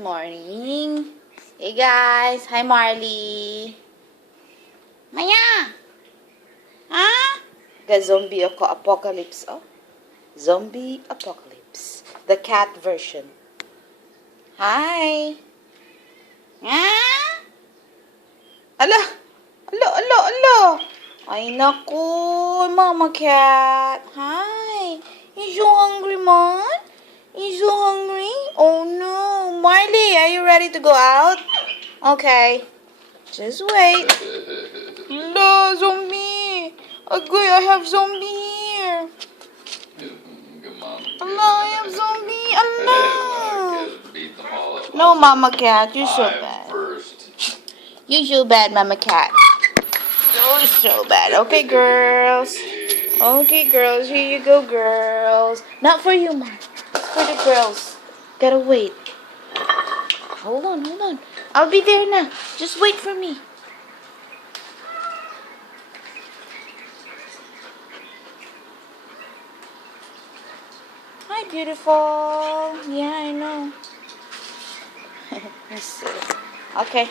morning. Hey guys, hi Marley. Maya! Huh? The zombie apocalypse. Oh, zombie apocalypse. The cat version. Hi. Huh? Ala! Ala! Ay naku, mama cat. Hi. You so hungry, Mom? You so hungry? Oh no. Marley, are you ready to go out? Okay. Just wait. No, zombie. Okay, I have zombie here. Allah, I have zombie. Allah. No, mama cat, you're so bad. You're so bad, mama cat. You're so bad. Okay, girls. Okay, girls. Here you go, girls. Not for you, Mom. For the girls. Gotta wait. Hold on. I'll be there now. Just wait for me. Hi, beautiful. Yeah, I know. Let's see. Okay.